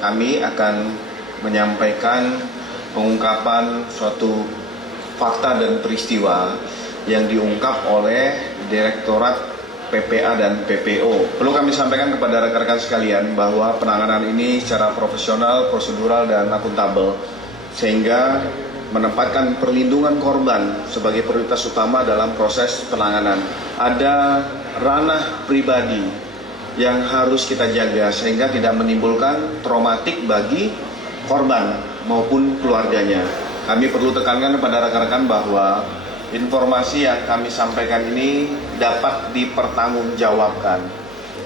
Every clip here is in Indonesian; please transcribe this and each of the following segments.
Kami akan menyampaikan pengungkapan suatu fakta dan peristiwa yang diungkap oleh Direktorat PPA dan PPO. Perlu kami sampaikan kepada rekan-rekan sekalian bahwa penanganan ini secara profesional, prosedural, dan akuntabel, sehingga menempatkan perlindungan korban sebagai prioritas utama dalam proses penanganan. Ada ranah pribadi yang harus kita jaga sehingga tidak menimbulkan traumatik bagi korban maupun keluarganya. Kami perlu tekankan kepada rekan-rekan bahwa informasi yang kami sampaikan ini dapat dipertanggungjawabkan.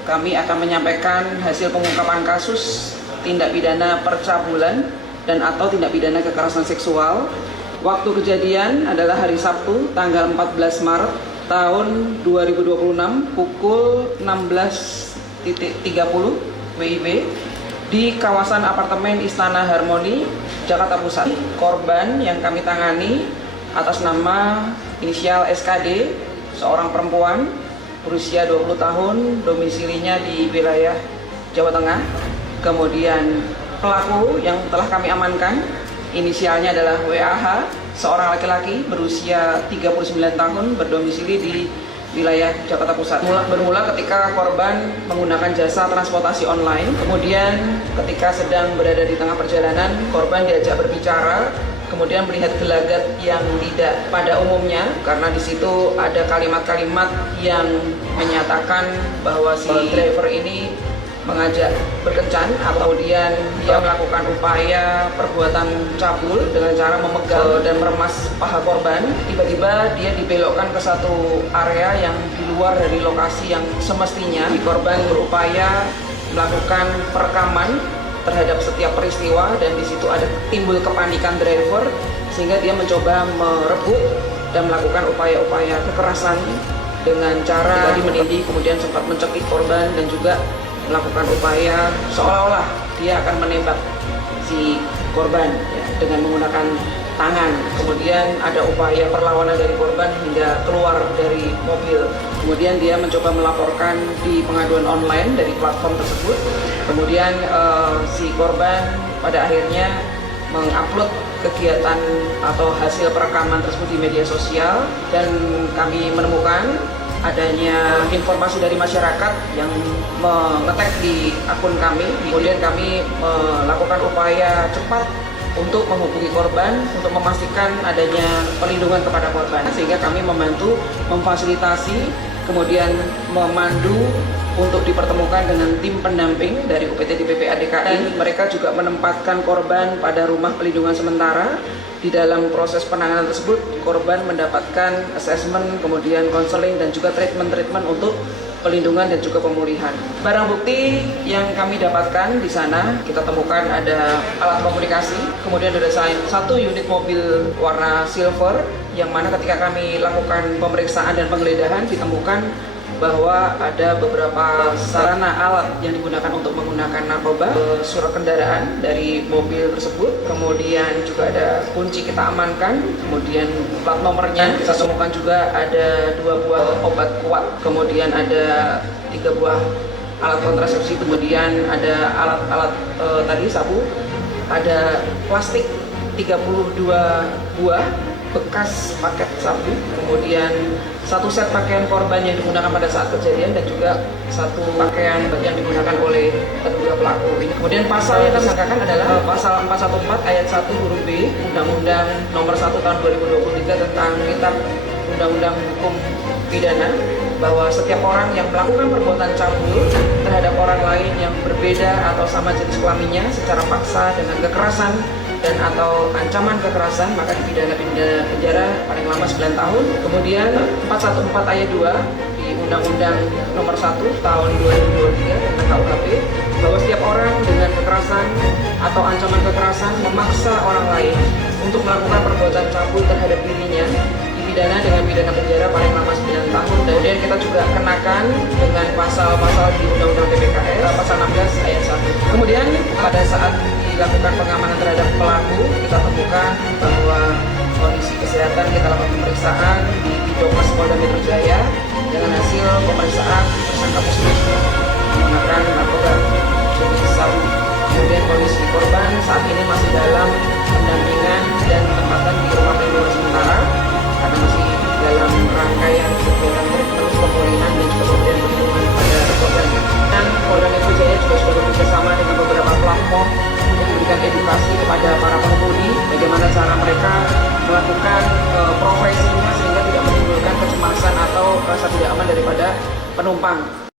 Kami akan menyampaikan hasil pengungkapan kasus tindak pidana percabulan dan atau tindak pidana kekerasan seksual. Waktu kejadian adalah hari Sabtu tanggal 14 Maret tahun 2026 pukul 16.30 WIB di kawasan apartemen Istana Harmoni, Jakarta Pusat. Korban yang kami tangani atas nama inisial SKD, seorang perempuan berusia 20 tahun, domisilinya di wilayah Jawa Tengah. Kemudian pelaku yang telah kami amankan, inisialnya adalah WAH, seorang laki-laki berusia 39 tahun, berdomisili di wilayah Jakarta Pusat. Bermula ketika korban menggunakan jasa transportasi online, kemudian ketika sedang berada di tengah perjalanan, korban diajak berbicara, kemudian melihat gelagat yang tidak pada umumnya, karena di situ ada kalimat-kalimat yang menyatakan bahwa si driver ini mengajak berkencan, kemudian dia melakukan upaya perbuatan cabul dengan cara memegang dan meremas paha korban. Tiba-tiba dia dibelokkan ke satu area yang di luar dari lokasi yang semestinya. Korban berupaya melakukan perekaman terhadap setiap peristiwa, dan di situ ada timbul kepanikan driver sehingga dia mencoba merebut dan melakukan upaya-upaya kekerasan dengan cara menindih, kemudian sempat mencekik korban dan juga melakukan upaya seolah-olah dia akan menembak si korban ya, dengan menggunakan tangan. Kemudian ada upaya perlawanan dari korban hingga keluar dari mobil. Kemudian dia mencoba melaporkan di pengaduan online dari platform tersebut. Kemudian si korban pada akhirnya mengupload kegiatan atau hasil perekaman tersebut di media sosial, dan kami menemukan adanya informasi dari masyarakat yang mengetek di akun kami. Kemudian kami melakukan upaya cepat untuk menghubungi korban untuk memastikan adanya perlindungan kepada korban, sehingga kami membantu memfasilitasi, kemudian memandu untuk dipertemukan dengan tim pendamping dari UPT DPP DKI. Dan mereka juga menempatkan korban pada rumah pelindungan sementara. Di dalam proses penanganan tersebut, korban mendapatkan asesmen, kemudian konseling, dan juga treatment untuk pelindungan dan juga pemulihan. Barang bukti yang kami dapatkan di sana, kita temukan ada alat komunikasi, kemudian ada satu unit mobil warna silver, yang mana ketika kami lakukan pemeriksaan dan penggeledahan ditemukan bahwa ada beberapa sarana alat yang digunakan untuk menggunakan narkoba, surat kendaraan dari mobil tersebut, kemudian juga ada kunci kita amankan, kemudian plat nomornya kita temukan juga ada 2 buah obat kuat, kemudian ada 3 buah alat kontrasepsi, kemudian ada alat-alat tadi sabu, ada plastik 32 buah bekas paket sabu, kemudian 1 set pakaian korban yang digunakan pada saat kejadian, dan juga 1 pakaian yang digunakan oleh terduga pelaku ini. Kemudian pasal yang tersangkakan adalah pasal 414 ayat 1 huruf B Undang-Undang Nomor 1 Tahun 2023 tentang Kitab Undang-Undang Hukum Pidana, bahwa setiap orang yang melakukan perbuatan cabul terhadap orang lain yang berbeda atau sama jenis kelaminnya secara paksa dengan kekerasan dan atau ancaman kekerasan, maka dipidana penjara paling lama 9 tahun. Kemudian 414 ayat 2 di Undang-Undang Nomor 1 Tahun 2023 tentang KUHP, bahwa setiap orang dengan kekerasan atau ancaman kekerasan memaksa orang lain untuk melakukan perbuatan cabul terhadap dirinya dipidana dengan pidana penjara paling lama 9 tahun. Kemudian kita juga kenakan dengan pasal-pasal di Undang-Undang TPKS pasal 16 ayat 1. Kemudian pada saat dilakukan pengamanan terhadap pelaku, kita temukan bahwa kondisi kesehatan kita lakukan pemeriksaan di Bidokes Polda Metro Jaya. Dengan hasil pemeriksaan tersangka positif menggunakan narkoba jenis sabu. Kemudian kondisi korban saat ini masih dalam pendampingan dan penempatan di rumah perlindungan sementara karena masih dalam rangkaian kegiatan terus pemulihan dan juga kemudian perlindungan pada korban. Dan Polda Metro Jaya juga sudah bekerja sama dengan beberapa platform untuk memberikan edukasi kepada para pengemudi bagaimana cara mereka melakukan profesinya sehingga tidak menimbulkan kecemasan atau rasa tidak aman daripada penumpang.